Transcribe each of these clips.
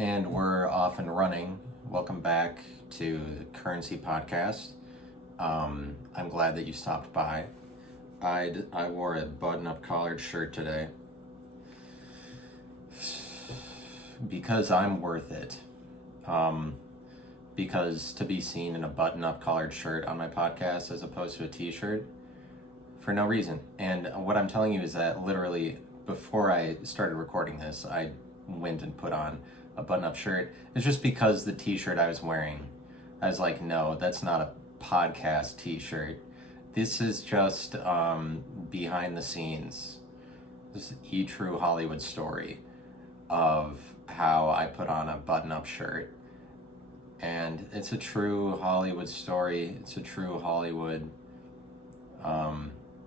And we're off and running. Welcome back to the Currency Podcast. I'm glad that you stopped by. I wore a button-up collared shirt today because I'm worth it. Because to be seen in a button-up collared shirt on my podcast as opposed to a t-shirt, for no reason. And what I'm telling you is that literally before I started recording this, I went and put on a button-up shirt. It's just because the t-shirt I was wearing, I was like, no, that's not a podcast t-shirt. This is just behind the scenes. This is a true Hollywood story of how I put on a button-up shirt. And it's a true Hollywood story. It's a true Hollywood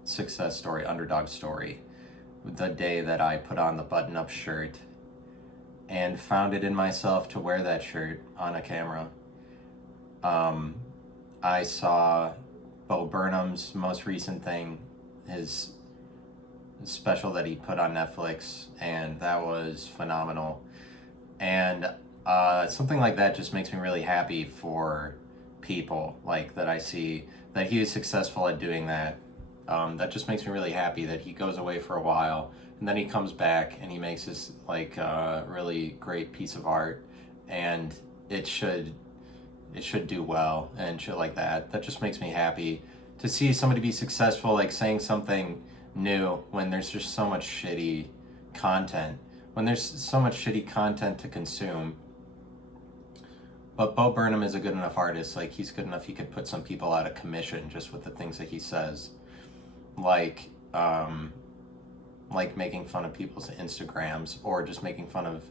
success story, underdog story. The day that I put on the button-up shirt and found it in myself to wear that shirt on a camera. I saw Burnham's most recent thing, his special that he put on Netflix, and that was phenomenal. And something like that just makes me really happy for people like that I see that he is successful at doing that. That just makes me really happy that he goes away for a while and then he comes back and he makes this like really great piece of art, and it should do well and shit like that. That just makes me happy to see somebody be successful, like saying something new when there's just so much shitty content. When there's so much shitty content to consume. But Bo Burnham is a good enough artist. Like, he's good enough, he could put some people out of commission just with the things that he says. Like making fun of people's Instagrams, or just making fun of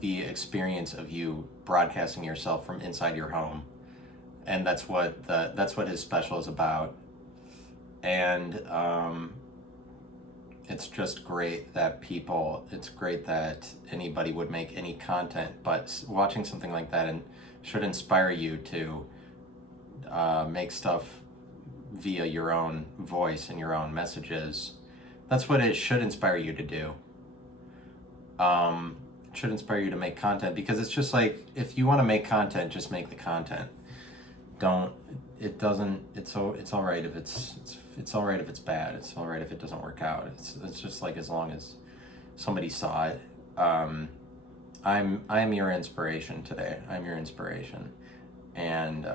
the experience of you broadcasting yourself from inside your home. And that's what his special is about. And it's just great that anybody would make any content, but watching something like that and should inspire you to make stuff via your own voice and your own messages. That's what it should inspire you to do. It should inspire you to make content, because it's just like, if you want to make content, just make the content. It's all right if it's all right if it's bad. It's all right if it doesn't work out. It's just like, as long as somebody saw it. I'm your inspiration today. I'm your inspiration. And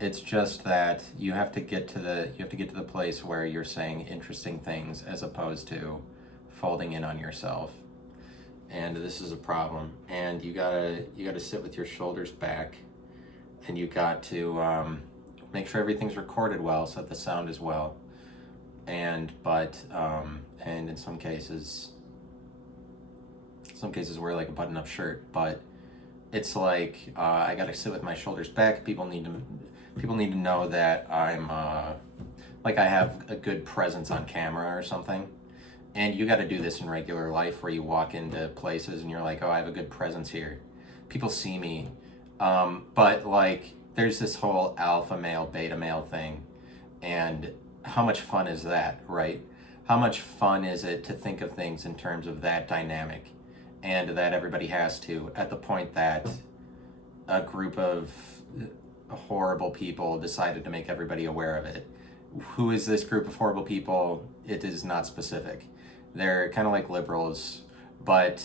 it's just that you have to get to the place where you're saying interesting things as opposed to folding in on yourself. And this is a problem. And you gotta sit with your shoulders back, and you got to make sure everything's recorded well so that the sound is well. And in some cases wear like a button-up shirt, but it's like I gotta sit with my shoulders back. People need to know that I'm like I have a good presence on camera or something. And you got to do this in regular life, where you walk into places and you're like, oh, I have a good presence here. People see me. But like, there's this whole alpha male, beta male thing. And how much fun is that, right? How much fun is it to think of things in terms of that dynamic? And that everybody has to, at the point that a group of horrible people decided to make everybody aware of it. Who is this group of horrible people? It is not specific. They're kind of like liberals, but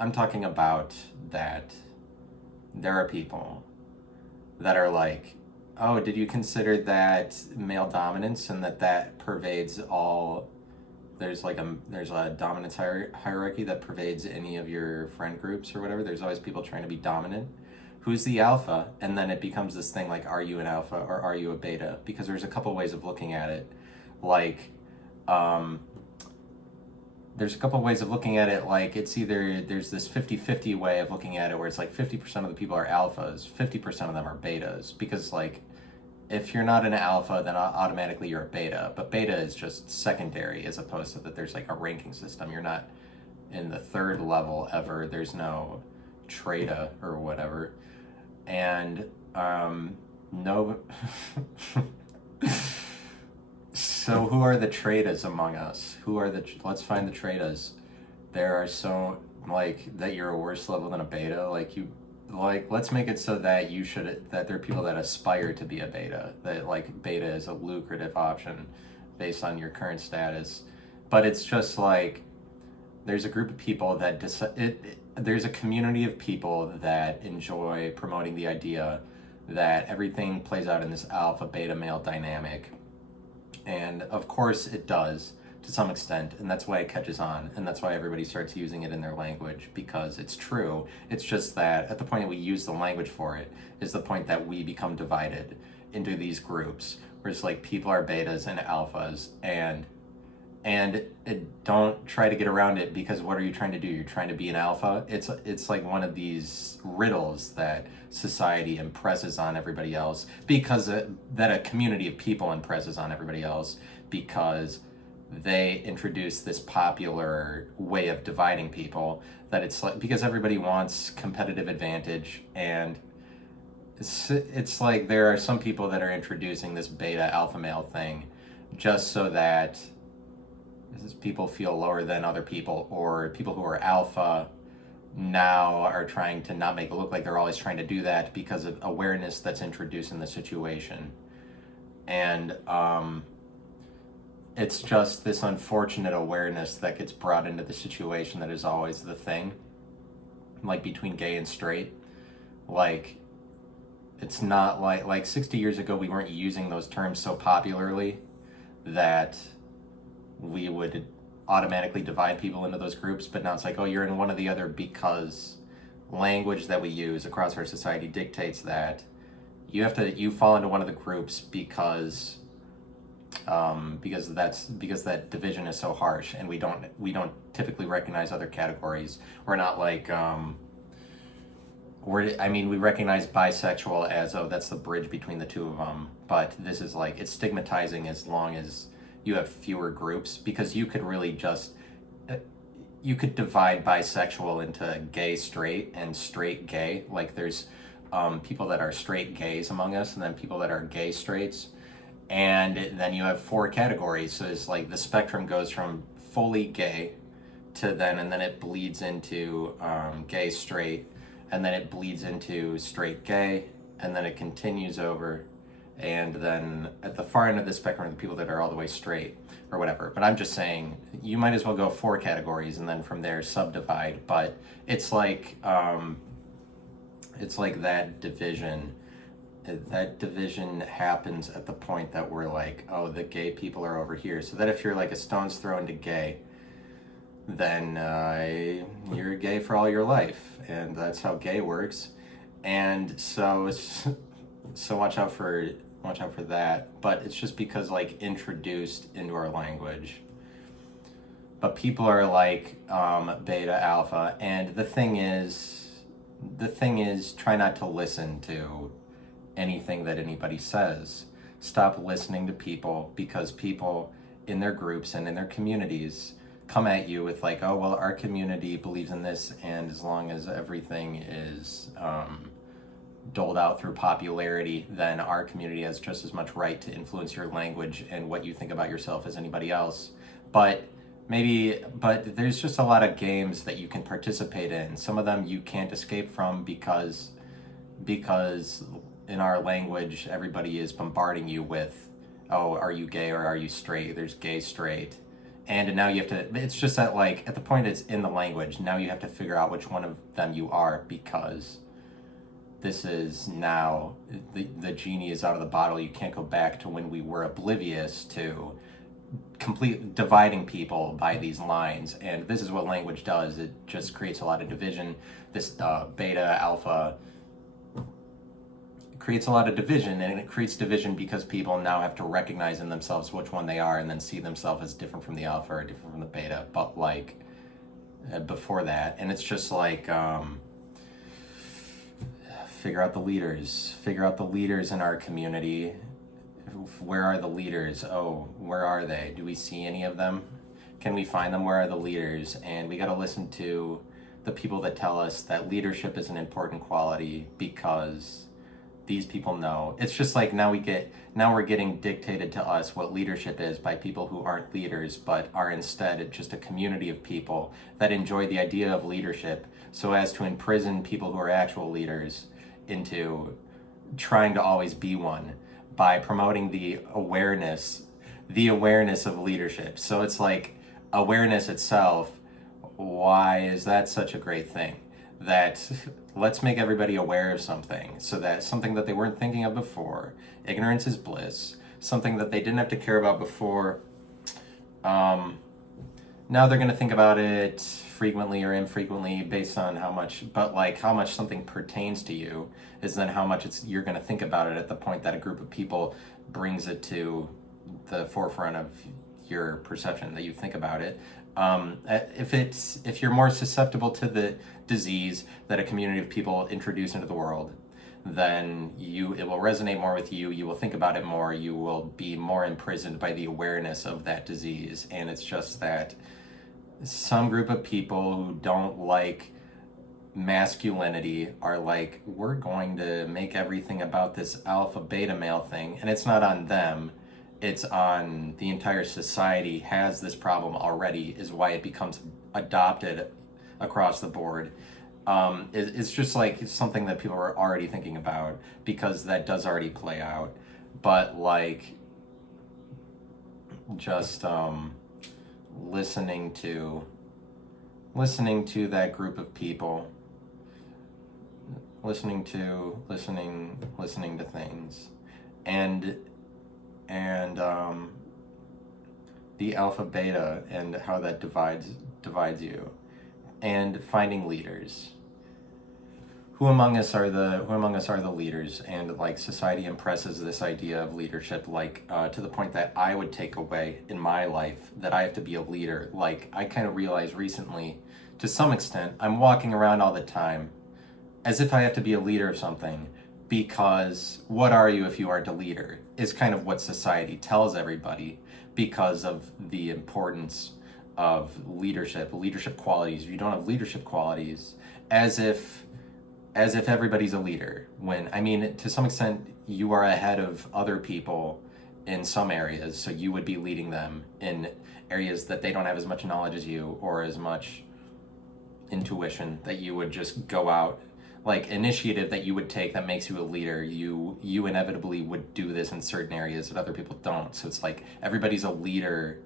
I'm talking about that there are people that are like, oh, did you consider that male dominance, and that pervades all? There's a dominance hierarchy that pervades any of your friend groups or whatever. There's always people trying to be dominant. Who's the alpha? And then it becomes this thing like, are you an alpha or are you a beta? Because there's a couple ways of looking at it. Like, there's a couple ways of looking at it. Like, it's either, there's this 50-50 way of looking at it, where it's like 50% of the people are alphas, 50% of them are betas. Because like, if you're not an alpha, then automatically you're a beta. But beta is just secondary, as opposed to that there's like a ranking system. You're not in the third level ever. There's no treta or whatever. And no. So who are the tretas among us? Let's find the tretas. there are so, like, that you're a worse level than a beta, let's make it so that that there are people that aspire to be a beta, that like beta is a lucrative option based on your current status. But it's just like, there's a group of people that there's a community of people that enjoy promoting the idea that everything plays out in this alpha beta male dynamic. And of course it does to some extent, and that's why it catches on, and that's why everybody starts using it in their language, because it's true. It's just that at the point that we use the language for it is the point that we become divided into these groups, where it's like people are betas and alphas, and don't try to get around it, because what are you trying to do? You're trying to be an alpha. It's like one of these riddles that society impresses on everybody else, because that a community of people impresses on everybody else, because they introduce this popular way of dividing people, that it's like, because everybody wants competitive advantage, and it's like there are some people that are introducing this beta alpha male thing just so that people feel lower than other people, or people who are alpha now are trying to not make it look like they're always trying to do that, because of awareness that's introduced in the situation. And it's just this unfortunate awareness that gets brought into the situation that is always the thing, like between gay and straight. Like, it's not like 60 years ago we weren't using those terms so popularly that we would automatically divide people into those groups, but now it's like, oh, you're in one or the other, because language that we use across our society dictates that you fall into one of the groups, because that division is so harsh, and we don't typically recognize other categories. We're not like we recognize bisexual as, oh, that's the bridge between the two of them, but this is like, it's stigmatizing as long as you have fewer groups, because you could really just you could divide bisexual into gay straight and straight gay. Like, there's people that are straight gays among us, and then people that are gay straights, and then you have 4 categories. So it's like the spectrum goes from fully gay to and then it bleeds into gay straight, and then it bleeds into straight gay, and then it continues over, and then at the far end of the spectrum are the people that are all the way straight or whatever. But I'm just saying, you might as well go 4 categories and then from there subdivide. But it's like that division happens at the point that we're like, oh, the gay people are over here, so that if you're like a stone's throw into gay, then you're gay for all your life, and that's how gay works. And so watch out for that. But it's just because, like, introduced into our language. But people are like beta, alpha, and the thing is, try not to listen to anything that anybody says. Stop listening to people, because people in their groups and in their communities come at you with like, oh, well, our community believes in this, and as long as everything is doled out through popularity, then our community has just as much right to influence your language and what you think about yourself as anybody else. But there's just a lot of games that you can participate in. Some of them you can't escape from, because in our language everybody is bombarding you with, oh, are you gay or are you straight? There's gay, straight. And now you have to, it's just that, like, at the point it's in the language, now you have to figure out which one of them you are, because this is now, the genie is out of the bottle. You can't go back to when we were oblivious to complete dividing people by these lines. And this is what language does. It just creates a lot of division. This beta, alpha creates a lot of division, and it creates division because people now have to recognize in themselves which one they are, and then see themselves as different from the alpha or different from the beta. But like before that, and it's just like figure out the leaders in our community. Where are the leaders? Oh, where are they? Do we see any of them? Can we find them? Where are the leaders? And we got to listen to the people that tell us that leadership is an important quality, because these people know. It's just like now we're getting dictated to us what leadership is by people who aren't leaders, but are instead just a community of people that enjoy the idea of leadership, so as to imprison people who are actual leaders into trying to always be one by promoting the awareness of leadership. So it's like awareness itself. Why is that such a great thing? That let's make everybody aware of something, so that something that they weren't thinking of before. Ignorance is bliss. Something that they didn't have to care about before. Now they're going to think about it frequently or infrequently based on how much, but like how much something pertains to you is then how much you're going to think about it at the point that a group of people brings it to the forefront of your perception, that you think about it. If you're more susceptible to the disease that a community of people introduce into the world, then it will resonate more with you. You will think about it more. You will be more imprisoned by the awareness of that disease. And it's just that some group of people who don't like masculinity are like, we're going to make everything about this alpha beta male thing, and it's not on them, it's on the entire society has this problem already, is why it becomes adopted across the board. It's just like it's something that people are already thinking about, because that does already play out. But like just listening to that group of people, listening to things, and the alpha beta and how that divides you, and finding leaders. Who among us are the leaders? And like society impresses this idea of leadership, like to the point that I would take away in my life that I have to be a leader. Like I kind of realized recently, to some extent, I'm walking around all the time as if I have to be a leader of something, because what are you if you aren't a leader is kind of what society tells everybody, because of the importance of leadership qualities. If you don't have leadership qualities, as if everybody's a leader, when I mean, to some extent you are ahead of other people in some areas, so you would be leading them in areas that they don't have as much knowledge as you, or as much intuition, that you would just go out, like initiative that you would take that makes you a leader. You inevitably would do this in certain areas that other people don't. So it's like everybody's a leader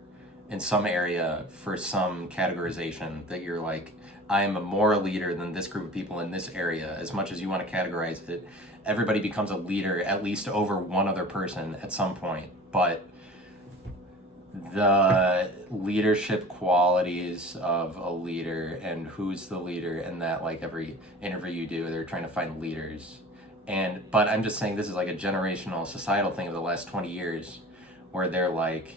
in some area for some categorization, that you're like, I am more a leader than this group of people in this area. As much as you want to categorize it, everybody becomes a leader at least over one other person at some point. But the leadership qualities of a leader and who's the leader, and that like every interview you do, they're trying to find leaders. But I'm just saying, this is like a generational societal thing of the last 20 years, where they're like,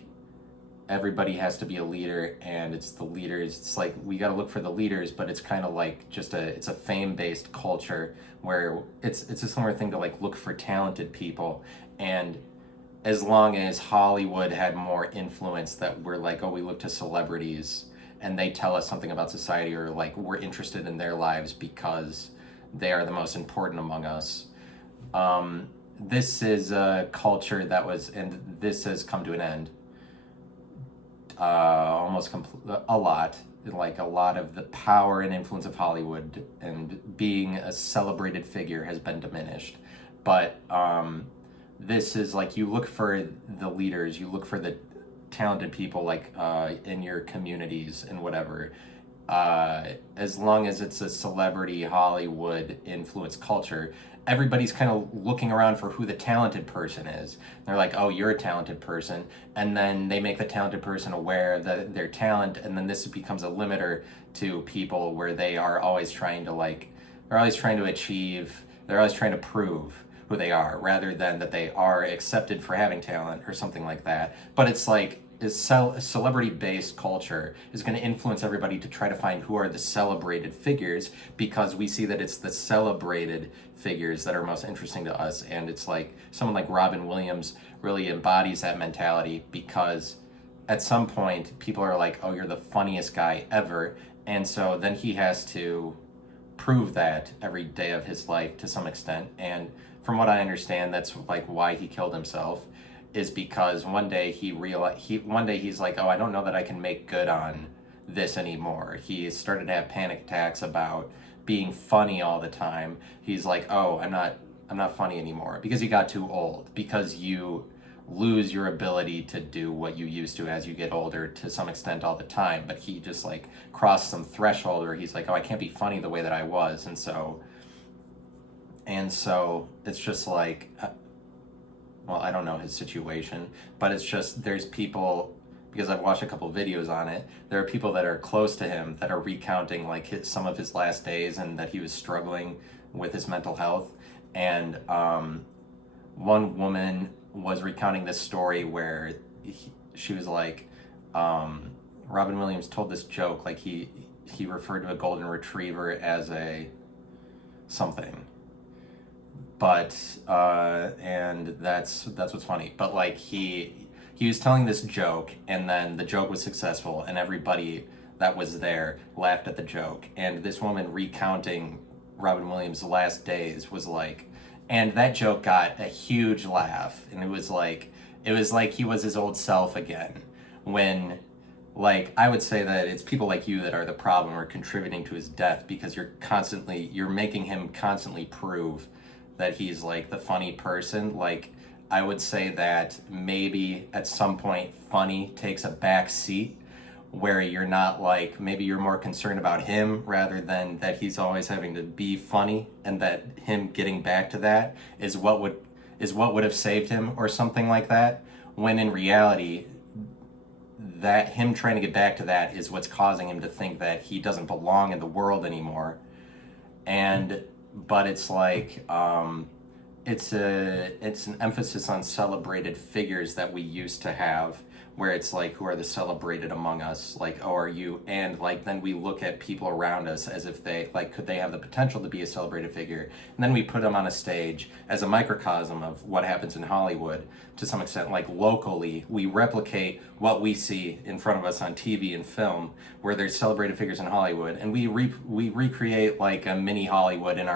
everybody has to be a leader, and it's the leaders. It's like we got to look for the leaders, but it's kind of like it's a fame-based culture, where it's a similar thing to like look for talented people. And as long as Hollywood had more influence, that we're like, oh, we look to celebrities and they tell us something about society, or like we're interested in their lives because they are the most important among us. This is a culture and this has come to an end. A lot of the power and influence of Hollywood and being a celebrated figure has been diminished. But this is like, you look for the leaders, you look for the talented people, like in your communities and whatever. As long as it's a celebrity Hollywood influenced culture, everybody's kind of looking around for who the talented person is. They're like, oh, you're a talented person. And then they make the talented person aware of their talent. And then this becomes a limiter to people, where they are always trying to achieve, they're always trying to prove who they are, rather than that they are accepted for having talent or something like that. But it's like, celebrity-based culture is going to influence everybody to try to find who are the celebrated figures, because we see that it's the celebrated figures that are most interesting to us. And it's like someone like Robin Williams really embodies that mentality, because at some point people are like, oh, you're the funniest guy ever, and so then he has to prove that every day of his life to some extent. And from what I understand, that's like why he killed himself, is because one day one day he's like, oh, I don't know that I can make good on this anymore. He started to have panic attacks about being funny all the time. He's like, oh, I'm not funny anymore, because he got too old, because you lose your ability to do what you used to as you get older to some extent all the time. But he just like crossed some threshold where he's like, oh, I can't be funny the way that I was. And so it's just like, well, I don't know his situation, but it's just, there's people, because I've watched a couple videos on it, there are people that are close to him that are recounting like some of his last days, and that he was struggling with his mental health. And one woman was recounting this story where she was like, Robin Williams told this joke, like he referred to a golden retriever as a something, but and that's what's funny. But like he was telling this joke, and then the joke was successful, and everybody that was there laughed at the joke. And this woman recounting Robin Williams' last days was like, and that joke got a huge laugh, and it was like he was his old self again. When, like, I would say that it's people like you that are the problem, or contributing to his death, because you're making him constantly prove that he's like the funny person. Like, I would say that maybe at some point funny takes a back seat, where you're not like, maybe you're more concerned about him rather than that he's always having to be funny, and that him getting back to that is what would have saved him, or something like that. When in reality, that him trying to get back to that is what's causing him to think that he doesn't belong in the world anymore. But it's like, it's an emphasis on celebrated figures that we used to have, where it's like, who are the celebrated among us? Like, oh, are you? And like, then we look at people around us as if they, like, could they have the potential to be a celebrated figure? And then we put them on a stage as a microcosm of what happens in Hollywood to some extent. Like, locally, we replicate what we see in front of us on TV and film, where there's celebrated figures in Hollywood, and we recreate like a mini Hollywood in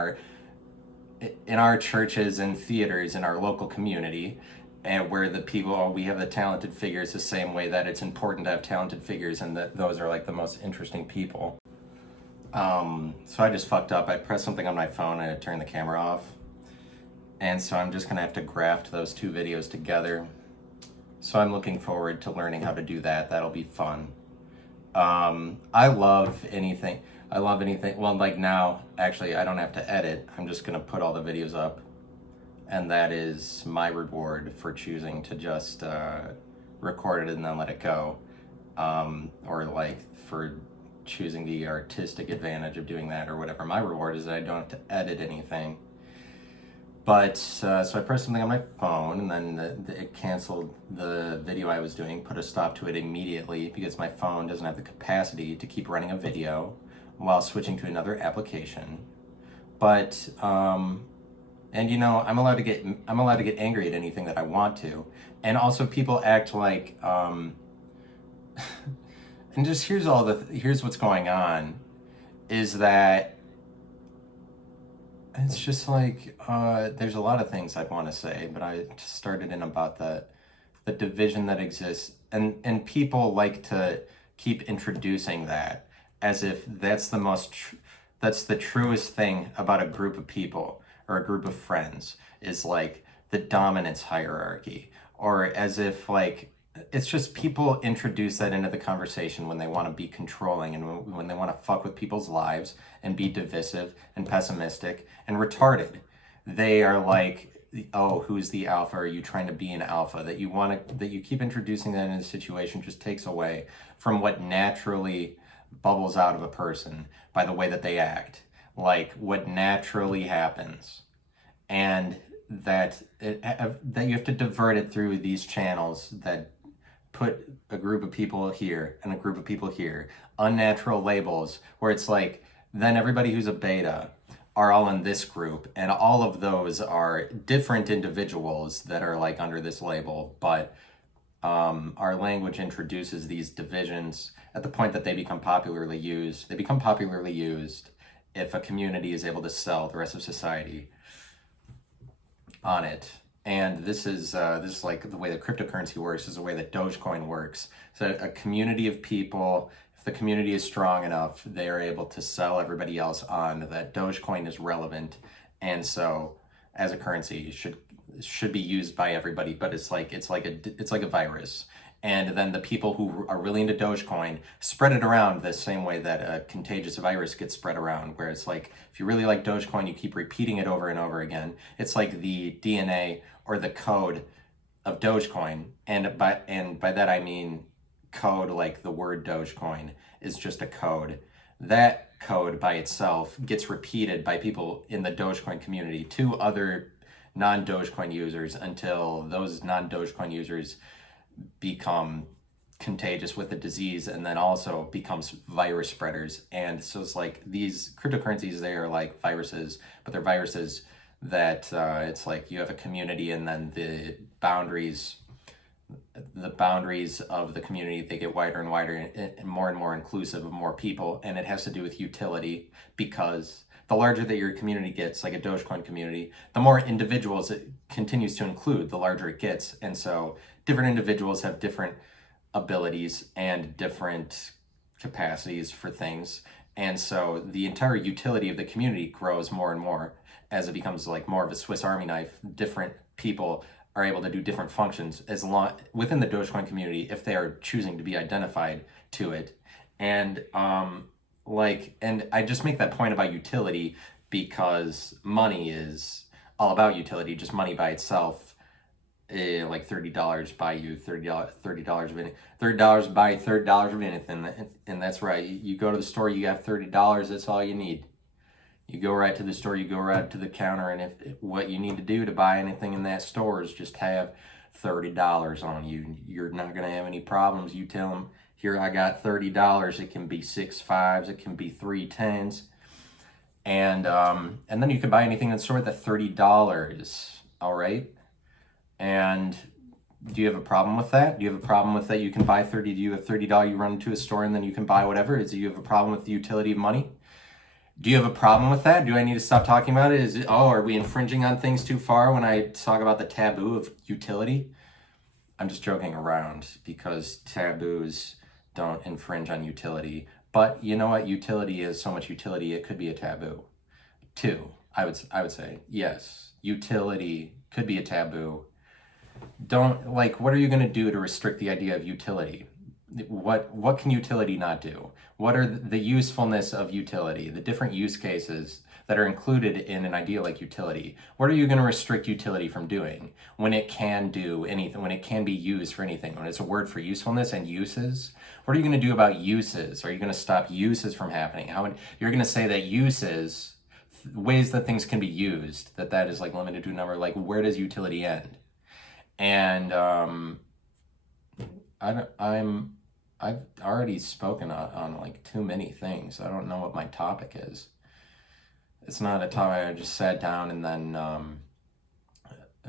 our churches and theaters in our local community, and where we have the talented figures the same way that it's important to have talented figures, and that those are like the most interesting people. So I just fucked up. I pressed something on my phone and it turned the camera off. And so I'm just gonna have to graft those two videos together. So I'm looking forward to learning how to do that. That'll be fun. I love anything. Well, like now, actually, I don't have to edit. I'm just gonna put all the videos up. And that is my reward for choosing to just record it and then let it go. Or like for choosing the artistic advantage of doing that, or whatever. My reward is that I don't have to edit anything. But, so I pressed something on my phone, and then it canceled the video I was doing, put a stop to it immediately, because my phone doesn't have the capacity to keep running a video while switching to another application. But, and you know, I'm allowed to get angry at anything that I want to. And also people act like, and just here's what's going on, is that it's just like, there's a lot of things I want to say, but I just started in about the division that exists, and people like to keep introducing that as if that's that's the truest thing about a group of people or a group of friends, is like the dominance hierarchy, or as if like, it's just people introduce that into the conversation when they want to be controlling, and when they want to fuck with people's lives and be divisive and pessimistic and retarded. They are like, oh, who's the alpha? Are you trying to be an alpha? That you keep introducing that in a situation just takes away from what naturally bubbles out of a person by the way that they act, like what naturally happens. And that you have to divert it through these channels that put a group of people here and a group of people here, unnatural labels, where it's like, then everybody who's a beta are all in this group, and all of those are different individuals that are like under this label. But our language introduces these divisions at the point that they become popularly used. They become popularly used if a community is able to sell the rest of society. on it. And this is like the way that cryptocurrency works, is the way that Dogecoin works. So a community of people, if the community is strong enough, they are able to sell everybody else on that Dogecoin is relevant, and so as a currency should be used by everybody. But it's like a virus. And then the people who are really into Dogecoin spread it around the same way that a contagious virus gets spread around, where it's like, if you really like Dogecoin, you keep repeating it over and over again. It's like the DNA or the code of Dogecoin. And by that I mean code, like the word Dogecoin is just a code. That code by itself gets repeated by people in the Dogecoin community to other non-Dogecoin users, until those non-Dogecoin users become contagious with the disease, and then also becomes virus spreaders. And so it's like these cryptocurrencies, they are like viruses, but they're viruses that it's like you have a community, and then the boundaries of the community, they get wider and wider, and more inclusive of more people. And it has to do with utility, because the larger that your community gets, like a Dogecoin community, the more individuals it continues to include, the larger it gets. And so different individuals have different abilities and different capacities for things. And so the entire utility of the community grows more and more as it becomes like more of a Swiss Army knife. Different people are able to do different functions as long within the Dogecoin community, if they are choosing to be identified to it. And and I just make that point about utility because money is all about utility. Just money by itself, like $30 buy you $30 of anything. $30 buy $30 of anything, and that's right. You go to the store, you have $30. That's all you need. You go right to the store, you go right to the counter, and if what you need to do to buy anything in that store is just have $30 on you, you're not gonna have any problems. You tell them, here, I got $30. It can be 6 5s, it can be 3 10s, and then you can buy anything in the store with the $30. All right. And do you have a problem with that? Do you have a problem with that? You can buy 30. Do you have $30? You run into a store and then you can buy whatever. Do you have a problem with the utility of money? Do you have a problem with that? Do I need to stop talking about it? Are we infringing on things too far when I talk about the taboo of utility? I'm just joking around, because taboos don't infringe on utility. But you know what? Utility is so much utility, it could be a taboo too. I would say yes. Utility could be a taboo. What are you going to do to restrict the idea of utility? What can utility not do? What are the usefulness of utility, the different use cases that are included in an idea like utility? What are you going to restrict utility from doing when it can do anything, when it can be used for anything, when it's a word for usefulness and uses? What are you going to do about uses? Are you going to stop uses from happening? You're going to say that uses, ways that things can be used, that is like limited to a number. Like, where does utility end? And I've already spoken on like too many things. I don't know what my topic is. It's not a topic. I just sat down and then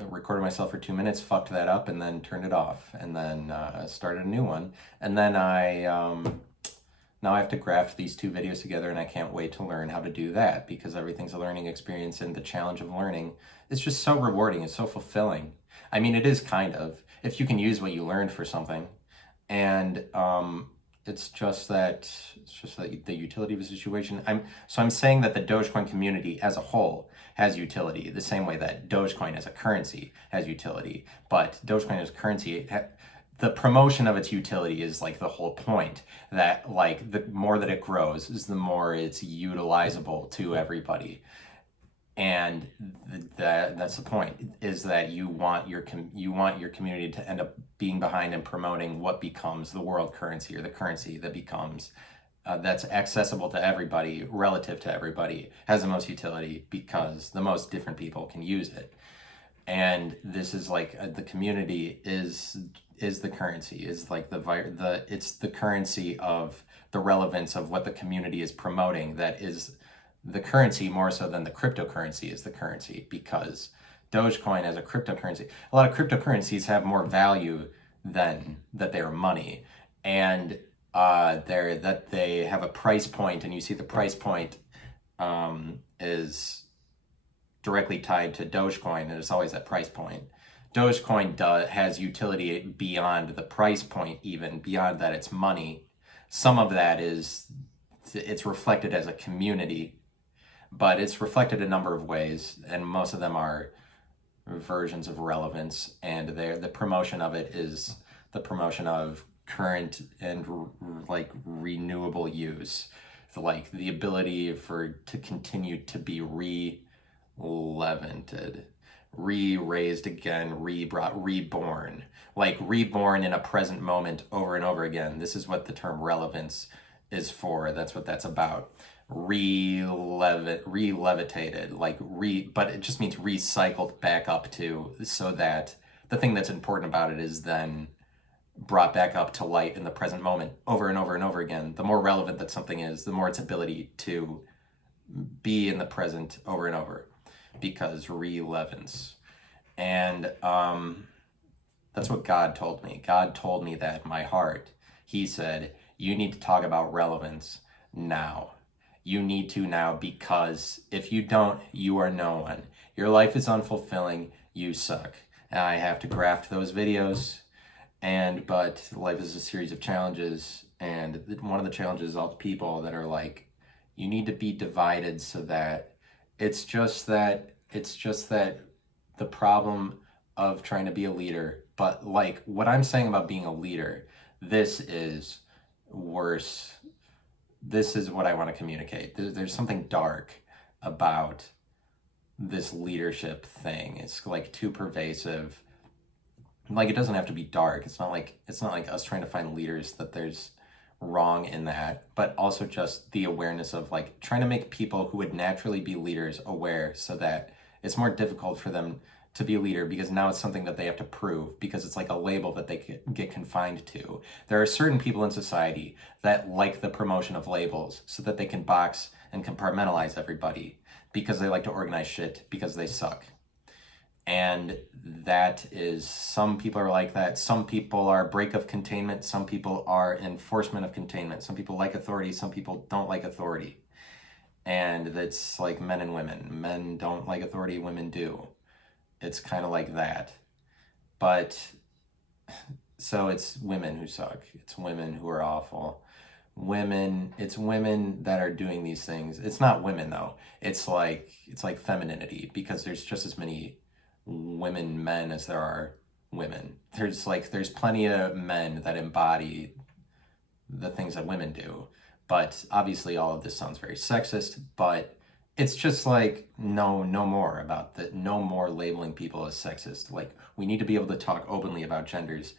recorded myself for 2 minutes, fucked that up, and then turned it off, and then started a new one. And then now I have to graft these 2 videos together, and I can't wait to learn how to do that, because everything's a learning experience, and the challenge of learning is just so rewarding. It's so fulfilling. I mean, it is kind of, if you can use what you learned for something. And it's just that the utility of a situation. I'm saying that the Dogecoin community as a whole has utility, the same way that Dogecoin as a currency has utility. But Dogecoin as a currency, the promotion of its utility is like the whole point. That like the more that it grows, is the more it's utilizable to everybody. And that's the point, is that you want your community to end up being behind and promoting what becomes the world currency, or the currency that becomes that's accessible to everybody, relative to everybody, has the most utility, because the most different people can use it. And this is like the community is the currency, is like it's the currency of the relevance of what the community is promoting. That is the currency more so than the cryptocurrency is the currency, because Dogecoin as a cryptocurrency, a lot of cryptocurrencies have more value than that they are money, and they have a price point, and you see the price point is directly tied to Dogecoin, and it's always that price point. Dogecoin has utility beyond the price point, even beyond that it's money. Some of that is, it's reflected as a community, but it's reflected a number of ways, and most of them are versions of relevance, and the promotion of it is the promotion of current and like renewable use, like the ability to continue to be relevanted, re-raised again, reborn, like reborn in a present moment over and over again. This is what the term relevance is for. That's what that's about. Relevitated, but it just means recycled back up to, so that the thing that's important about it is then brought back up to light in the present moment over and over and over again. The more relevant that something is, the more its ability to be in the present over and over, because relevance. And that's what God told me. God told me that in my heart. He said, you need to talk about relevance now. You need to now, because if you don't, you are no one. Your life is unfulfilling. You suck. And I have to graft those videos, but life is a series of challenges, and one of the challenges is all the people that are like, you need to be divided, so that it's just that the problem of trying to be a leader, but like what I'm saying about being a leader, this is worse. This is what I want to communicate. There's something dark about this leadership thing. It's like too pervasive. Like, it doesn't have to be dark. It's not like us trying to find leaders that there's wrong in that, but also just the awareness of like trying to make people who would naturally be leaders aware, so that it's more difficult for them to be a leader, because now it's something that they have to prove, because it's like a label that they get confined to. There are certain people in society that like the promotion of labels, so that they can box and compartmentalize everybody, because they like to organize shit, because they suck. And that is, some people are like that. Some people are break of containment. Some people are enforcement of containment. Some people like authority. Some people don't like authority. And that's like men and women. Men don't like authority. Women do. It's kind of like that. But so it's women who suck. It's women who are awful. It's women that are doing these things. It's not women though. It's like femininity, because there's just as many men as there are women. There's plenty of men that embody the things that women do. But obviously all of this sounds very sexist, but it's just like, no more labeling people as sexist. Like, we need to be able to talk openly about genders.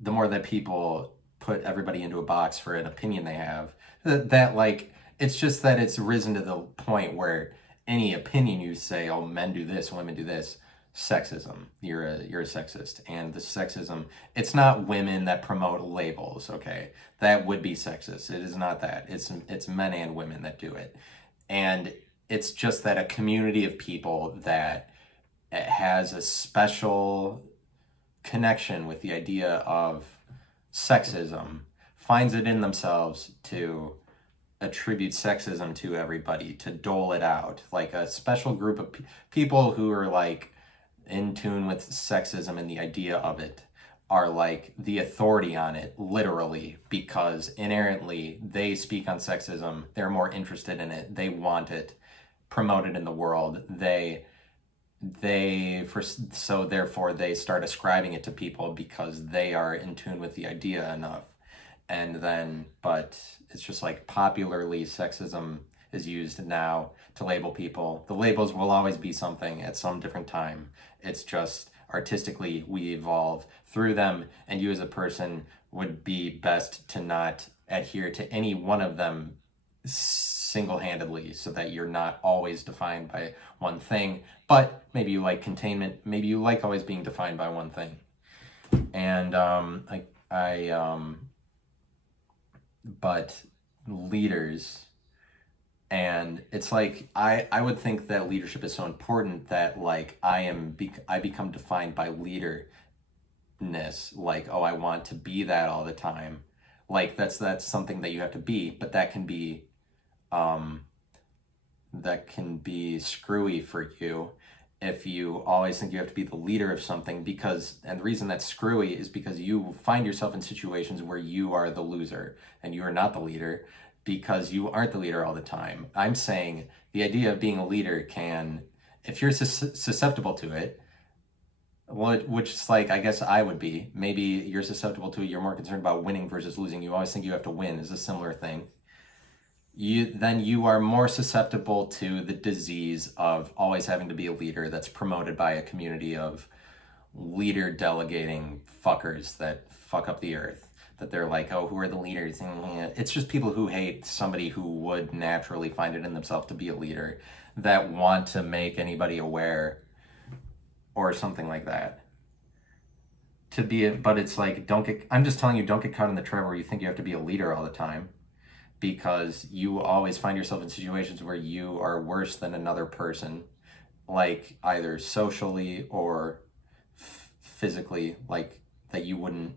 The more that people put everybody into a box for an opinion they have, that like, it's just that it's risen to the point where any opinion you say, oh, men do this, women do this, sexism. You're a sexist. And the sexism, it's not women that promote labels, okay? That would be sexist. It is not that. It's men and women that do it. And it's just that a community of people that has a special connection with the idea of sexism finds it in themselves to attribute sexism to everybody, to dole it out. Like a special group of people who are like in tune with sexism and the idea of it are like the authority on it, literally, because inherently they speak on sexism. They're more interested in it. They want it promoted in the world. So therefore they start ascribing it to people because they are in tune with the idea enough. And then, but it's just like popularly sexism is used now to label people. The labels will always be something at some different time. It's just artistically we evolve through them, and you as a person would be best to not adhere to any one of them single-handedly, so that you're not always defined by one thing. But maybe you like containment, maybe you like always being defined by one thing. And but leaders, and it's like I would think that leadership is so important that like I become defined by leaderness. Like, oh, I want to be that all the time. Like that's something that you have to be, but that can be screwy for you. if you always think you have to be the leader of something, because, and the reason that's screwy is because you find yourself in situations where you are the loser and you are not the leader because you aren't the leader all the time. I'm saying the idea of being a leader can, if you're susceptible to it, which is like, I guess I would be, maybe you're susceptible to it, you're more concerned about winning versus losing. You always think you have to win is a similar thing. Then you are more susceptible to the disease of always having to be a leader that's promoted by a community of leader delegating fuckers that fuck up the earth. That they're like, oh, who are the leaders? It's just people who hate somebody who would naturally find it in themselves to be a leader, that want to make anybody aware or something like that. But it's like, I'm just telling you, don't get caught in the trap where you think you have to be a leader all the time, because you always find yourself in situations where you are worse than another person, like either socially or physically, like that you wouldn't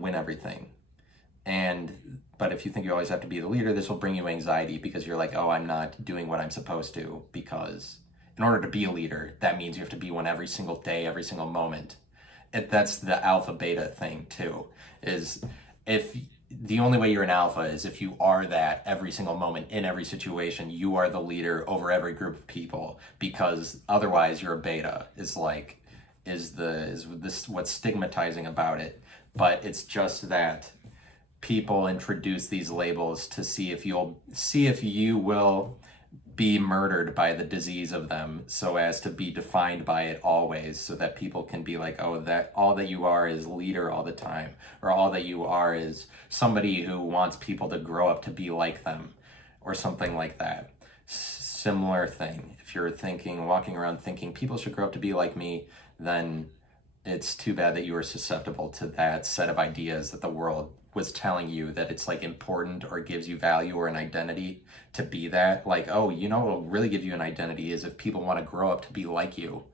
win everything. But if you think you always have to be the leader, this will bring you anxiety, because you're like, oh, I'm not doing what I'm supposed to, because in order to be a leader, that means you have to be one every single day, every single moment. That's the alpha beta thing too, is if the only way you're an alpha is if you are that every single moment in every situation. You are the leader over every group of people, because otherwise you're a beta. Is this what's stigmatizing about it? But it's just that people introduce these labels to see if you will be murdered by the disease of them, so as to be defined by it always, so that people can be like, oh, that all that you are is leader all the time, or all that you are is somebody who wants people to grow up to be like them, or something like that. Similar thing, if you're walking around thinking people should grow up to be like me, then it's too bad that you are susceptible to that set of ideas that the world was telling you that it's like important or gives you value or an identity to be that. Like, oh, what will really give you an identity is if people want to grow up to be like you.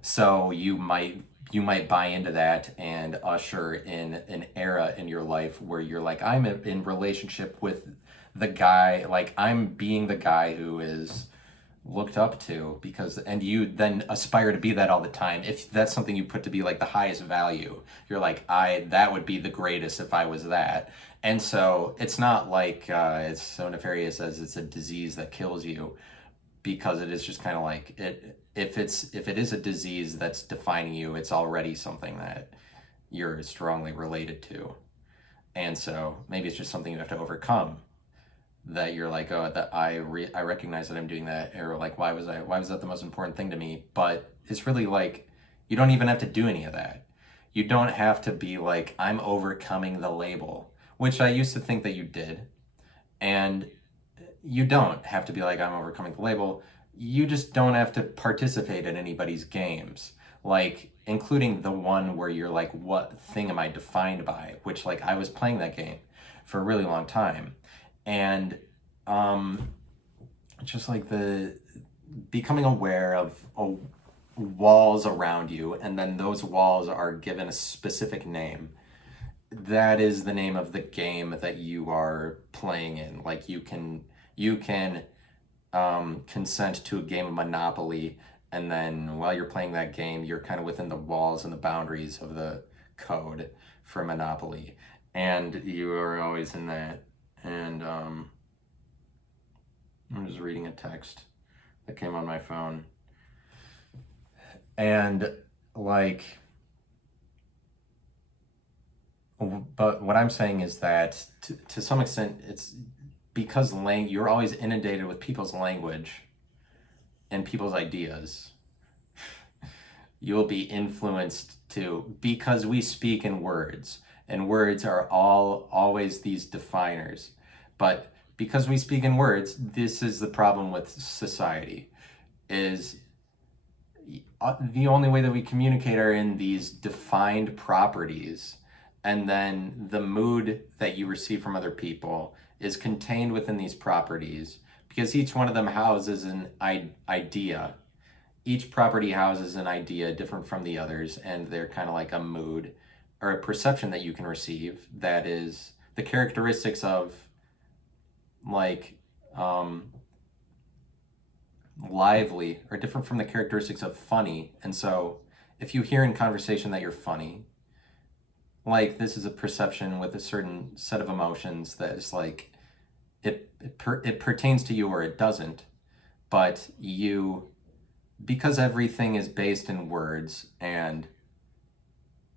So you might buy into that and usher in an era in your life where you're like, I'm in relationship with the guy, like I'm being the guy who is looked up to, and you then aspire to be that all the time. If that's something you put to be like the highest value, you're like, that would be the greatest if I was that. And so it's not like it's so nefarious as it's a disease that kills you, because it is just kind of like if it is a disease that's defining you, it's already something that you're strongly related to. And so maybe it's just something you have to overcome, that you're like, oh, that I recognize that I'm doing that, or like, why was that the most important thing to me? But it's really like, you don't even have to do any of that. You don't have to be like, I'm overcoming the label, which I used to think that you did. And you don't have to be like, I'm overcoming the label. You just don't have to participate in anybody's games, like including the one where you're like, what thing am I defined by? Which, like, I was playing that game for a really long time. And just like the becoming aware of walls around you, and then those walls are given a specific name. That is the name of the game that you are playing in. Like, you can consent to a game of Monopoly, and then while you're playing that game, you're kind of within the walls and the boundaries of the code for Monopoly, and you are always in that. And I'm just reading a text that came on my phone. And like, but what I'm saying is that to some extent, it's because you're always inundated with people's language and people's ideas. You'll be influenced too, because we speak in words, and words are always these definers. But because we speak in words, this is the problem with society, is the only way that we communicate are in these defined properties, and then the mood that you receive from other people is contained within these properties, because each one of them houses an idea. Each property houses an idea different from the others, and they're kind of like a mood or a perception that you can receive that is the characteristics of, like, lively are different from the characteristics of funny. And so if you hear in conversation that you're funny, like this is a perception with a certain set of emotions that is like it pertains to you or it doesn't, but you, because everything is based in words and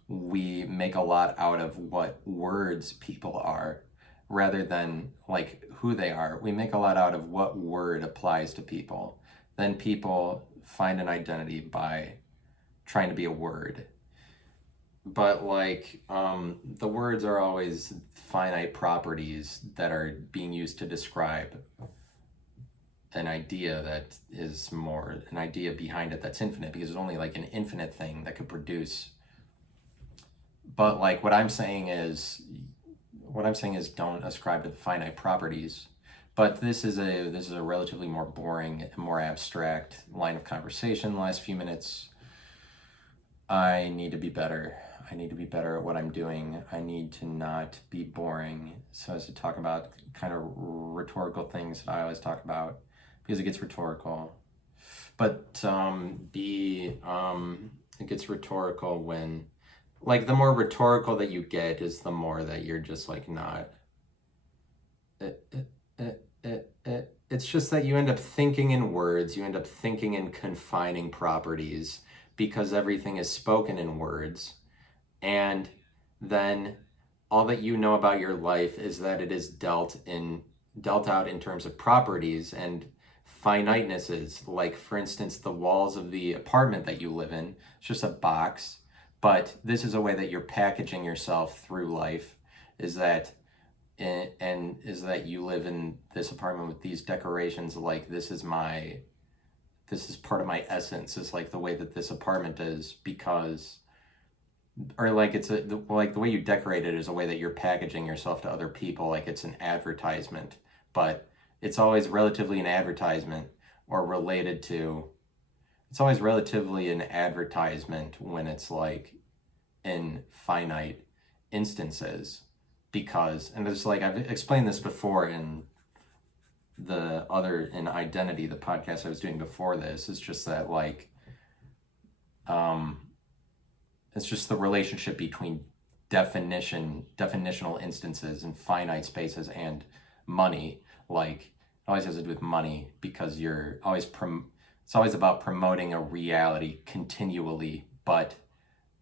we make a lot out of what words people are rather than like who they are. We make a lot out of what word applies to people. Then people find an identity by trying to be a word. But like the words are always finite properties that are being used to describe an idea that is more an idea behind it that's infinite, because there's only like an infinite thing that could produce. But like what I'm saying is don't ascribe to the finite properties. But this is a relatively more boring, more abstract line of conversation. The last few minutes, I need to be better. I need to be better at what I'm doing. I need to not be boring. So as to talk about kind of rhetorical things that I always talk about, because it gets rhetorical. But it gets rhetorical when, like, the more rhetorical that you get is the more that you're just like not. It's just that you end up thinking in words, you end up thinking in confining properties because everything is spoken in words. And then all that you know about your life is that it is dealt out in terms of properties and finitenesses. Like, for instance, the walls of the apartment that you live in, it's just a box. But this is a way that you're packaging yourself through life, is that you live in this apartment with these decorations. Like, this is part of my essence, is like the way that this apartment is, because, or like like the way you decorate it is a way that you're packaging yourself to other people, like it's an advertisement. But it's always relatively an advertisement or related to, it's always relatively an advertisement when it's like in finite instances. Because, and there's like, I've explained this before in Identity, the podcast I was doing before this, is just that like, it's just the relationship between definitional instances and finite spaces and money. Like, it always has to do with money, because you're always it's always about promoting a reality continually, but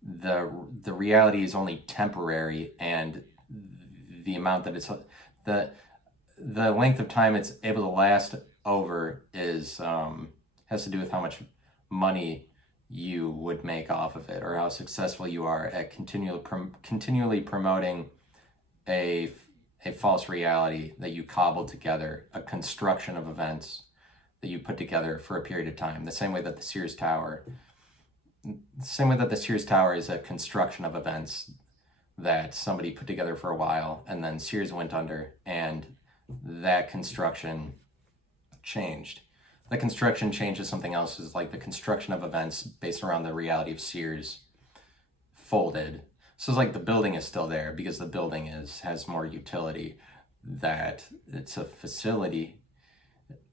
the reality is only temporary, and the amount that it's the length of time it's able to last over is has to do with how much money you would make off of it, or how successful you are at continually promoting a false reality that you cobbled together, a construction of events that you put together for a period of time. The same way that the Sears Tower is a construction of events that somebody put together for a while, and then Sears went under, and that construction changed. The construction changes something else, is like the construction of events based around the reality of Sears folded. So it's like the building is still there because the building has more utility, that it's a facility,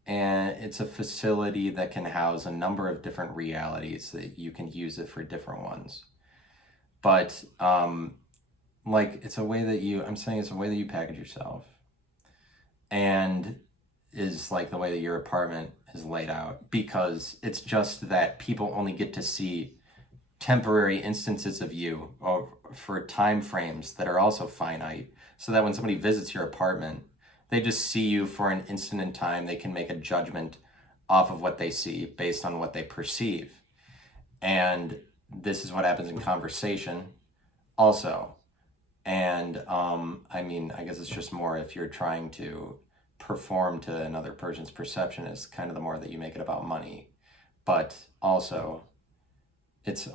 and it's a facility that can house a number of different realities that you can use it for different ones. But like, it's a way that you package yourself, and is like the way that your apartment is laid out, because it's just that people only get to see temporary instances of you, or for time frames that are also finite, so that when somebody visits your apartment, they just see you for an instant in time. They can make a judgment off of what they see based on what they perceive. And this is what happens in conversation also. And I mean, I guess it's just more if you're trying to perform to another person's perception, is kind of the more that you make it about money. But also, it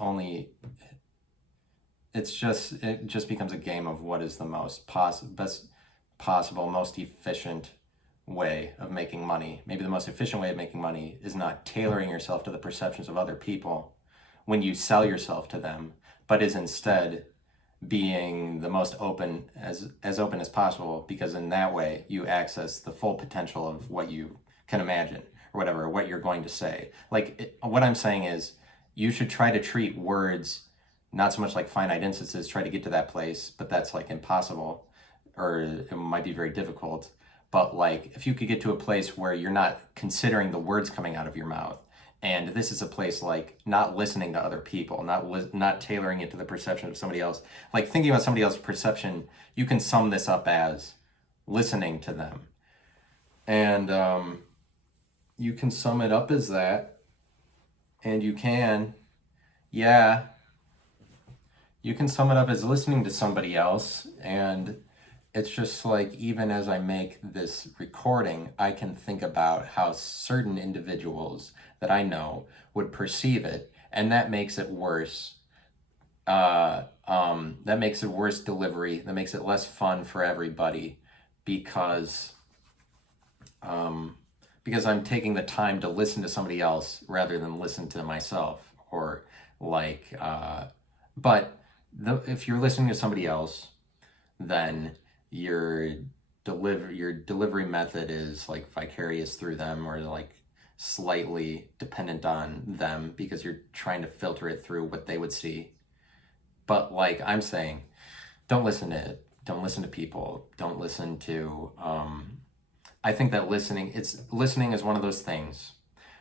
just becomes a game of what is the best possible, most efficient way of making money. Maybe the most efficient way of making money is not tailoring yourself to the perceptions of other people when you sell yourself to them, but is instead being the most open, as open as possible, because in that way you access the full potential of what you can imagine. or whatever, what you're going to say. Like what I'm saying is you should try to treat words not so much like finite instances, try to get to that place, but that's like impossible, or it might be very difficult. But like if you could get to a place where you're not considering the words coming out of your mouth, and this is a place like not listening to other people, not tailoring it to the perception of somebody else, like thinking about somebody else's perception, you can sum this up as listening to them. And you can sum it up as that, and you can sum it up as listening to somebody else. And it's just like, even as I make this recording, I can think about how certain individuals that I know would perceive it, and that makes it worse. That makes it worse delivery. That makes it less fun for everybody, because I'm taking the time to listen to somebody else rather than listen to myself. Or like, if you're listening to somebody else, then your delivery method is like vicarious through them, or like slightly dependent on them, because you're trying to filter it through what they would see. But like I'm saying, don't listen to people. Don't listen to, I think that listening is one of those things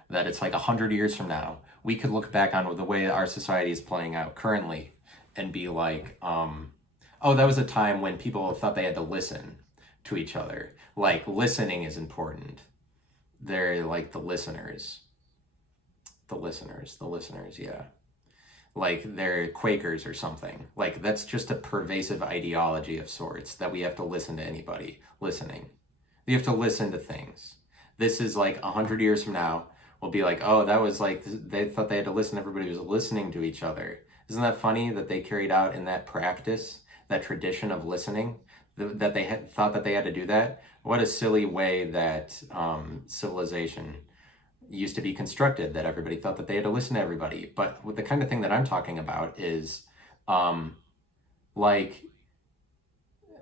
that it's like 100 years from now, we could look back on the way our society is playing out currently and be like, oh, that was a time when people thought they had to listen to each other. Like, listening is important. They're like the listeners, yeah. Like they're Quakers or something. Like that's just a pervasive ideology of sorts, that we have to listen to anybody. Listening. You have to listen to things. This is like 100 years from now, we'll be like, oh, that was like, they thought they had to listen. Everybody was listening to each other. Isn't that funny that they carried out in that practice, that tradition of listening, that they thought that they had to do that? What a silly way that civilization used to be constructed, that everybody thought that they had to listen to everybody. But with the kind of thing that I'm talking about is like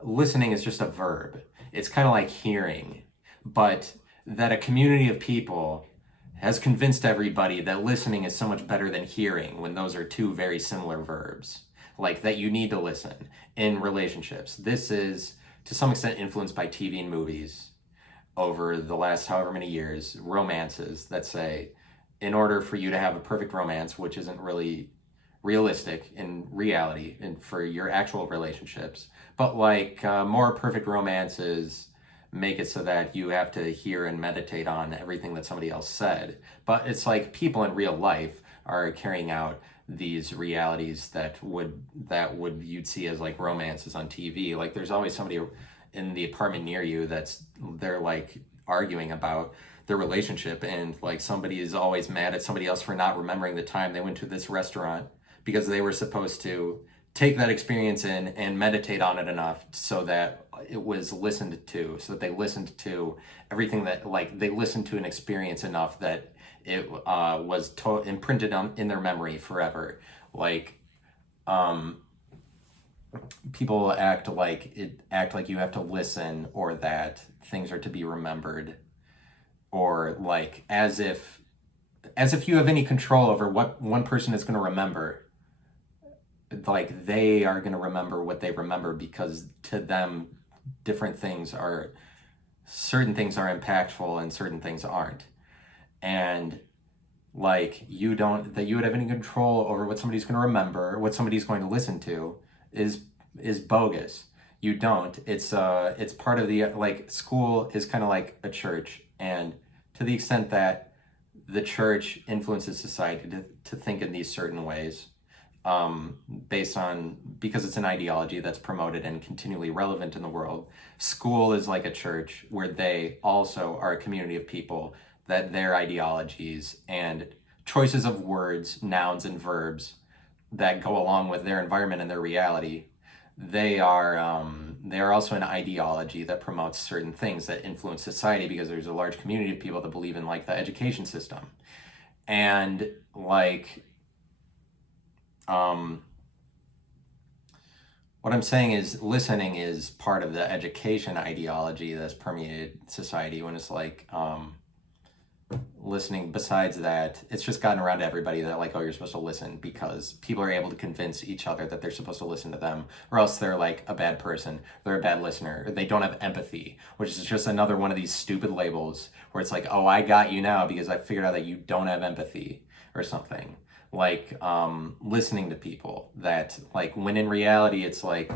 listening is just a verb. It's kind of like hearing, but that a community of people has convinced everybody that listening is so much better than hearing, when those are two very similar verbs. Like that you need to listen in relationships. This is to some extent influenced by TV and movies over the last however many years, romances that say, in order for you to have a perfect romance, which isn't really realistic in reality and for your actual relationships, but like more perfect romances make it so that you have to hear and meditate on everything that somebody else said. But it's like people in real life are carrying out these realities that would you'd see as like romances on TV. Like there's always somebody in the apartment near you they're like arguing about their relationship, and like somebody is always mad at somebody else for not remembering the time they went to this restaurant, because they were supposed to take that experience in and meditate on it enough so that it was listened to, so that they listened to everything, that like they listened to an experience enough that it was imprinted in their memory forever. Like people act like you have to listen, or that things are to be remembered, or like as if you have any control over what one person is going to remember. Like they are going to remember what they remember, because to them certain things are impactful and certain things aren't. And like you would have any control over what somebody's going to remember, what somebody's going to listen to, is bogus. You don't. It's part of the, like, school is kind of like a church, and to the extent that the church influences society to think in these certain ways, because it's an ideology that's promoted and continually relevant in the world. School is like a church, where they also are a community of people that their ideologies and choices of words, nouns, and verbs that go along with their environment and their reality, they are also an ideology that promotes certain things that influence society, because there's a large community of people that believe in like the education system. And like what I'm saying is listening is part of the education ideology that's permeated society, when it's like listening, besides that, it's just gotten around to everybody that like, oh, you're supposed to listen, because people are able to convince each other that they're supposed to listen to them, or else they're like a bad person, they're a bad listener, or they don't have empathy, which is just another one of these stupid labels where it's like, oh, I got you now because I figured out that you don't have empathy or something. Like listening to people that like, when in reality it's like,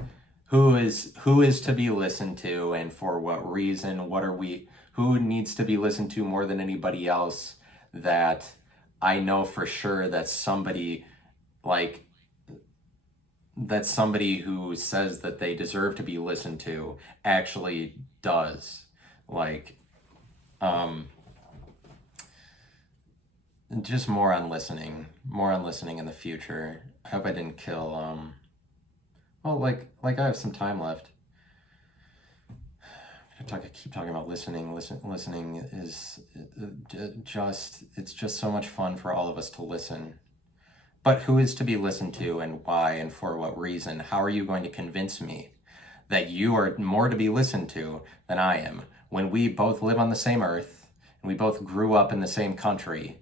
who is to be listened to, and for what reason? What are we? Who needs to be listened to more than anybody else? That I know for sure that somebody like somebody who says that they deserve to be listened to actually does. Like, um, just more on listening in the future. I hope I didn't kill. Well, like I have some time left. I keep talking about listening. Listening is it's just so much fun for all of us to listen. But who is to be listened to, and why, and for what reason? How are you going to convince me that you are more to be listened to than I am, when we both live on the same earth and we both grew up in the same country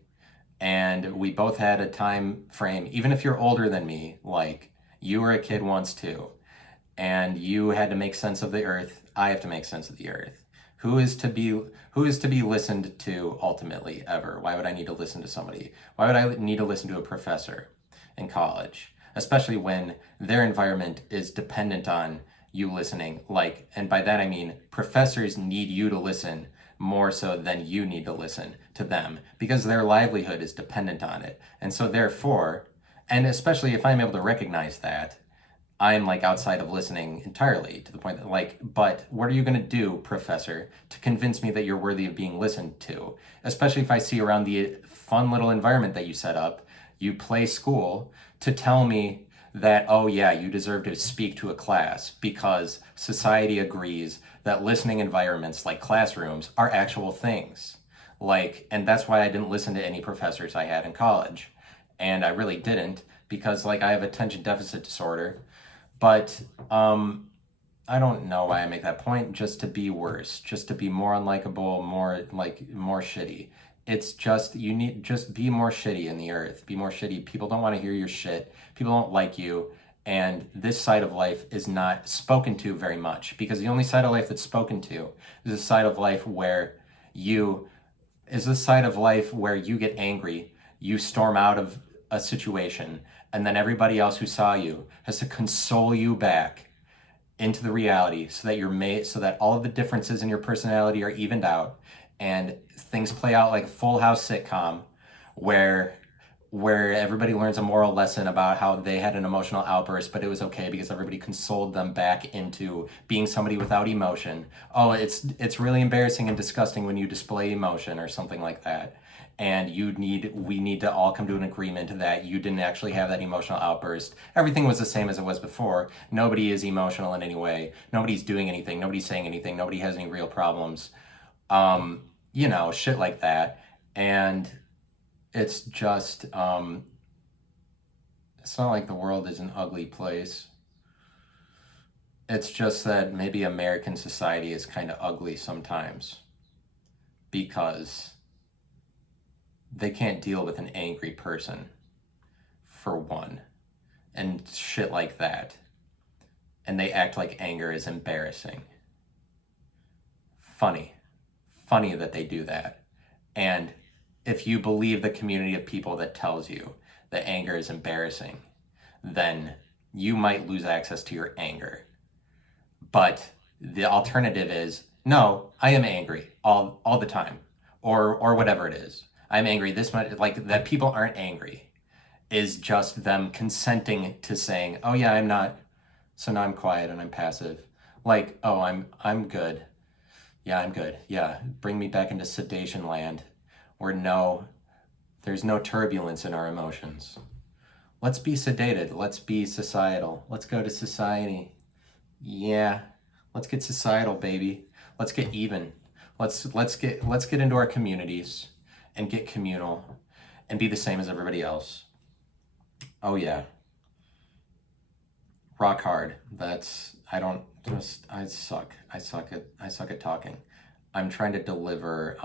and we both had a time frame, even if you're older than me, like you were a kid once too, and you had to make sense of the earth, I have to make sense of the earth. Who is to be listened to ultimately ever? Why would I need to listen to somebody? Why would I need to listen to a professor in college, especially when their environment is dependent on you listening? Like, and by that I mean professors need you to listen more so than you need to listen to them, because their livelihood is dependent on it. And so therefore, and especially if I'm able to recognize that, I'm like outside of listening entirely, to the point that like, but what are you going to do, professor, to convince me that you're worthy of being listened to? Especially if I see around the fun little environment that you set up, you play school, to tell me that, oh yeah, you deserve to speak to a class because society agrees that listening environments like classrooms are actual things. Like, and that's why I didn't listen to any professors I had in college. And I really didn't, because like I have attention deficit disorder. But I don't know why I make that point. Just to be worse, just to be more unlikable, more shitty. It's just, you need, just be more shitty in the earth. Be more shitty. People don't want to hear your shit. People don't like you. And this side of life is not spoken to very much, because the only side of life that's spoken to is a side of life where you you get angry, you storm out of a situation, and then everybody else who saw you has to console you back into the reality, so that you're made, so that all of the differences in your personality are evened out, and things play out like a Full House sitcom, where everybody learns a moral lesson about how they had an emotional outburst, but it was okay because everybody consoled them back into being somebody without emotion. Oh, it's really embarrassing and disgusting when you display emotion or something like that. And we need to all come to an agreement that you didn't actually have that emotional outburst. Everything was the same as it was before. Nobody is emotional in any way. Nobody's doing anything. Nobody's saying anything. Nobody has any real problems. Shit like that. And it's just, it's not like the world is an ugly place. It's just that maybe American society is kind of ugly sometimes, because they can't deal with an angry person, for one, and shit like that. And they act like anger is embarrassing. Funny. Funny that they do that. And if you believe the community of people that tells you that anger is embarrassing, then you might lose access to your anger. But the alternative is, no, I am angry all the time, or whatever it is. I'm angry this much. Like, that people aren't angry is just them consenting to saying, oh yeah, I'm not, so now I'm quiet and I'm passive. Like, oh, I'm good. Yeah, I'm good. Yeah, bring me back into sedation land, where there's no turbulence in our emotions. Let's be sedated. Let's be societal. Let's go to society. Yeah, let's get societal, baby. Let's get even. Let's get into our communities and get communal and be the same as everybody else. Oh yeah. Rock hard. I suck. I suck at talking. I'm trying to deliver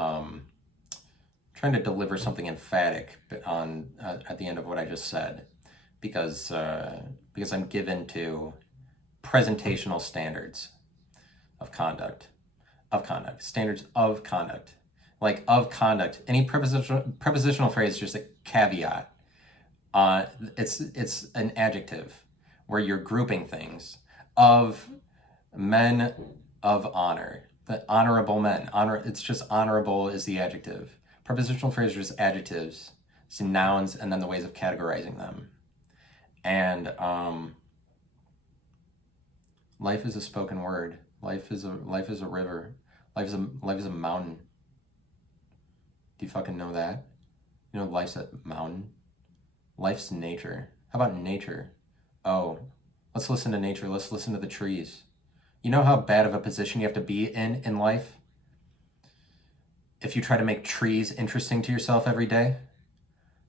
trying to deliver something emphatic on at the end of what I just said, because I'm given to presentational standards of conduct, standards of conduct, like of conduct. Any prepositional phrase is just a caveat. It's an adjective where you're grouping things. Of men of honor, the honorable men. Honor. It's just honorable is the adjective. Prepositional phrases are just adjectives, it's nouns, and then the ways of categorizing them. And life is a spoken word. Life is a river. Life is a mountain. Do you fucking know that? You know life's a mountain? Life's nature. How about nature? Oh, let's listen to nature. Let's listen to the trees. You know how bad of a position you have to be in life if you try to make trees interesting to yourself every day?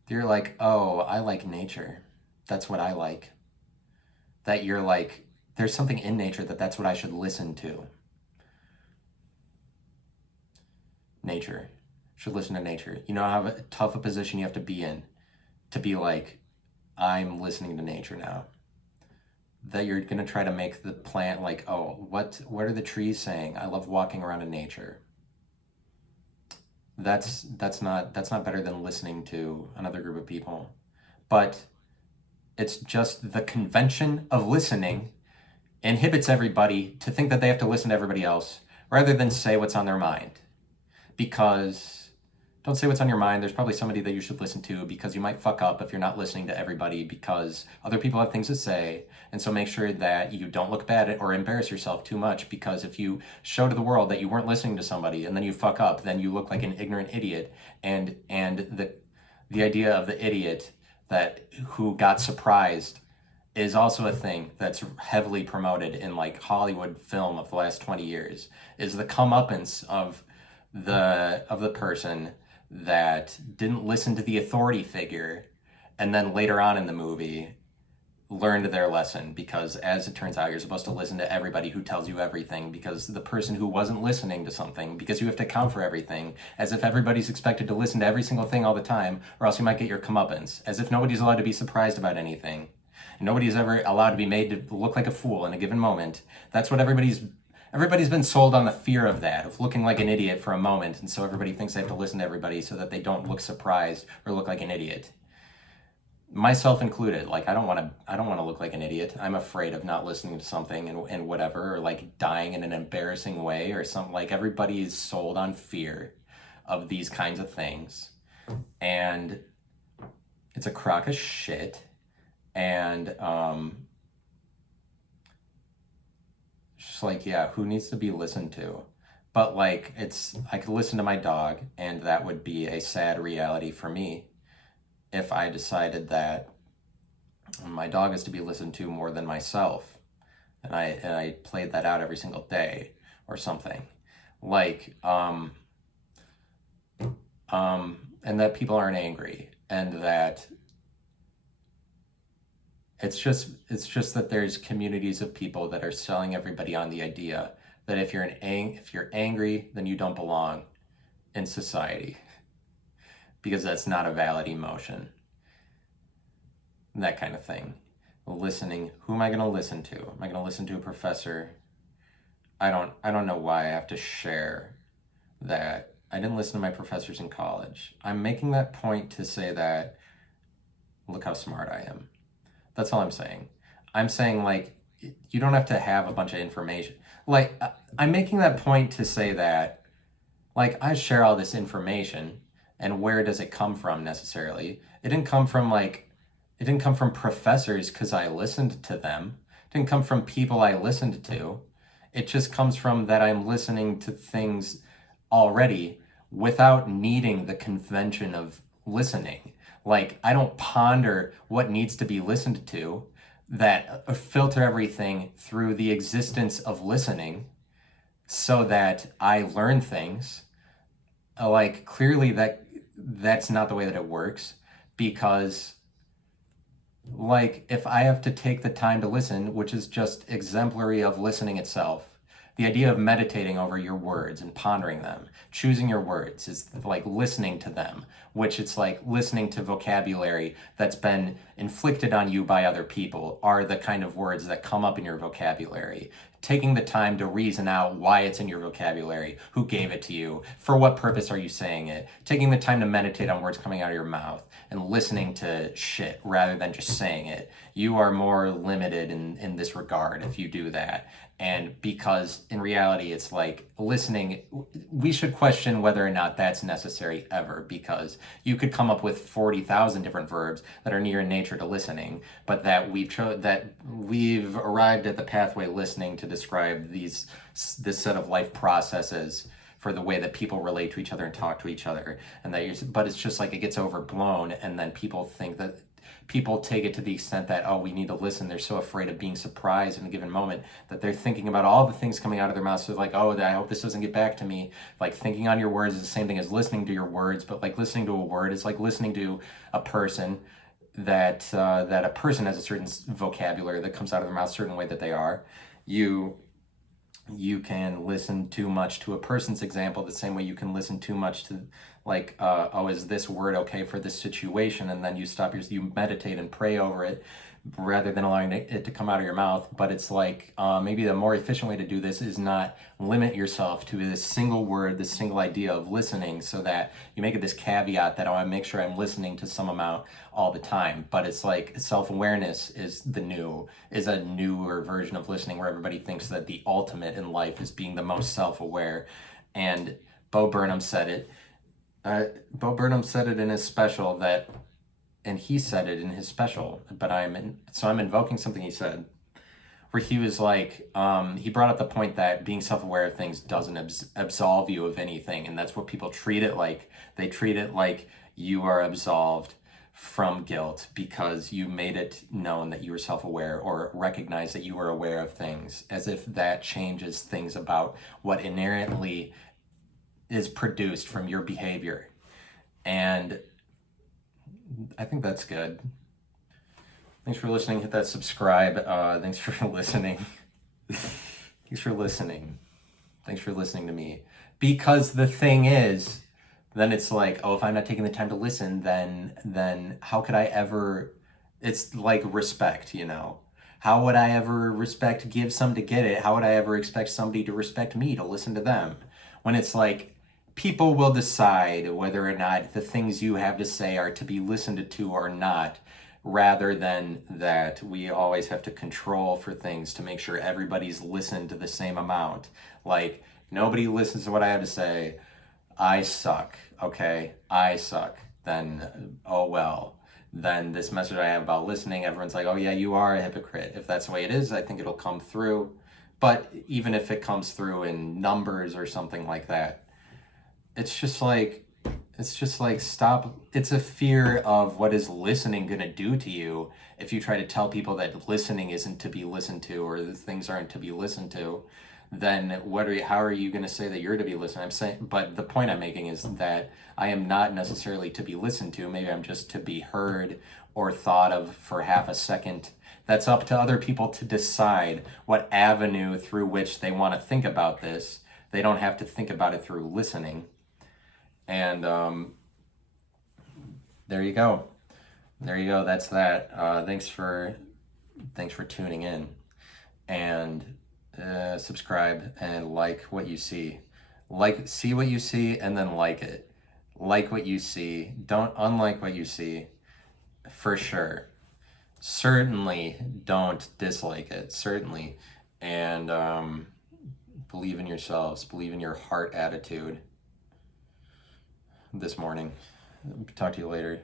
You're like, oh, I like nature. That's what I like. That you're like, there's something in nature that's what I should listen to. Nature. Should listen to nature. You know how tough a position you have to be in to be like, I'm listening to nature now. That you're gonna try to make the plant like, oh, what are the trees saying? I love walking around in nature. That's not better than listening to another group of people. But it's just the convention of listening inhibits everybody to think that they have to listen to everybody else rather than say what's on their mind. Because don't say what's on your mind. There's probably somebody that you should listen to, because you might fuck up if you're not listening to everybody, because other people have things to say. And so make sure that you don't look bad or embarrass yourself too much, because if you show to the world that you weren't listening to somebody and then you fuck up, then you look like an ignorant idiot. And the idea of the idiot who got surprised is also a thing that's heavily promoted in like Hollywood film of the last 20 years, is the comeuppance of the person that didn't listen to the authority figure and then later on in the movie learned their lesson, because as it turns out, you're supposed to listen to everybody who tells you everything, because the person who wasn't listening to something, because you have to account for everything, as if everybody's expected to listen to every single thing all the time, or else you might get your comeuppance, as if nobody's allowed to be surprised about anything. Nobody's ever allowed to be made to look like a fool in a given moment. That's what everybody's been sold on, the fear of that, of looking like an idiot for a moment, and so everybody thinks they have to listen to everybody so that they don't look surprised or look like an idiot. Myself included. Like, I don't want to look like an idiot. I'm afraid of not listening to something and whatever, or like dying in an embarrassing way or something. Like, everybody is sold on fear of these kinds of things, and it's a crock of shit. And just like, yeah, who needs to be listened to? But like, I could listen to my dog, and that would be a sad reality for me if I decided that my dog is to be listened to more than myself, and I played that out every single day or something. Like, and that people aren't angry, and that it's just that there's communities of people that are selling everybody on the idea that if you're angry, then you don't belong in society, because that's not a valid emotion. That kind of thing. Listening. Who am I going to listen to? Am I going to listen to a professor? I don't know why I have to share that I didn't listen to my professors in college. I'm making that point to say that, look how smart I am. That's all I'm saying. I'm saying, like, you don't have to have a bunch of information. Like, I'm making that point to say that, like, I share all this information, and where does it come from necessarily? It didn't come from professors because I listened to them. It didn't come from people I listened to. It just comes from that I'm listening to things already without needing the convention of listening. Like, I don't ponder what needs to be listened to, that filter everything through the existence of listening so that I learn things. Like, clearly that's not the way that it works, because like, if I have to take the time to listen, which is just exemplary of listening itself, The idea of meditating over your words and pondering them, choosing your words, is like listening to them, which it's like listening to vocabulary that's been inflicted on you by other people, are the kind of words that come up in your vocabulary. Taking the time to reason out why it's in your vocabulary, who gave it to you, for what purpose are you saying it, taking the time to meditate on words coming out of your mouth and listening to shit rather than just saying it. You are more limited in this regard if you do that. And because in reality, it's like listening, we should question whether or not that's necessary ever, because you could come up with 40,000 different verbs that are near in nature to listening, but that we've arrived at the pathway listening to describe this set of life processes for the way that people relate to each other and talk to each other. But it's just like it gets overblown, and then people take it to the extent that, oh, we need to listen. They're so afraid of being surprised in a given moment that they're thinking about all the things coming out of their mouths. So like, oh, I hope this doesn't get back to me. Like thinking on your words is the same thing as listening to your words, but like listening to a word is like listening to a person that a person has a certain vocabulary that comes out of their mouth, a certain way that they are. You can listen too much to a person's example the same way you can listen too much to like, oh, is this word okay for this situation? And then you meditate and pray over it rather than allowing it to come out of your mouth. But it's like, maybe the more efficient way to do this is not limit yourself to this single word, this single idea of listening, so that you make it this caveat that I want to make sure I'm listening to some amount all the time. But it's like self-awareness is a newer version of listening, where everybody thinks that the ultimate in life is being the most self-aware. And Bo Burnham said it. Bo Burnham said it in his special and he said it in his special, but I'm invoking something he said, where he was like, he brought up the point that being self-aware of things doesn't absolve you of anything, and that's what people treat it like. They treat it like you are absolved from guilt because you made it known that you were self-aware, or recognize that you were aware of things, as if that changes things about what inherently is produced from your behavior. And I think that's good. Thanks for listening. Hit that subscribe. Thanks for listening. Thanks for listening. Thanks for listening to me. Because the thing is, then it's like, oh, if I'm not taking the time to listen, then how could I ever? It's like respect, you know. How would I ever give some to get it? How would I ever expect somebody to respect me to listen to them? When it's like, people will decide whether or not the things you have to say are to be listened to or not, rather than that we always have to control for things to make sure everybody's listened to the same amount. Like, nobody listens to what I have to say. I suck, okay? I suck. Then, oh well. Then this message I have about listening, everyone's like, oh yeah, you are a hypocrite. If that's the way it is, I think it'll come through. But even if it comes through in numbers or something like that, it's just like stop. It's a fear of what is listening going to do to you if you try to tell people that listening isn't to be listened to, or that things aren't to be listened to. Then how are you going to say that you're to be listened? But the point I'm making is that I am not necessarily to be listened to. Maybe I'm just to be heard or thought of for half a second. That's up to other people to decide what avenue through which they want to think about this. They don't have to think about it through listening. And there you go. That's that. Thanks for tuning in, and subscribe and like what you see. See what you see and then like it. Like what you see. Don't unlike what you see, for sure. Certainly don't dislike it. Certainly. And believe in yourselves. Believe in your heart attitude. This morning. Talk to you later.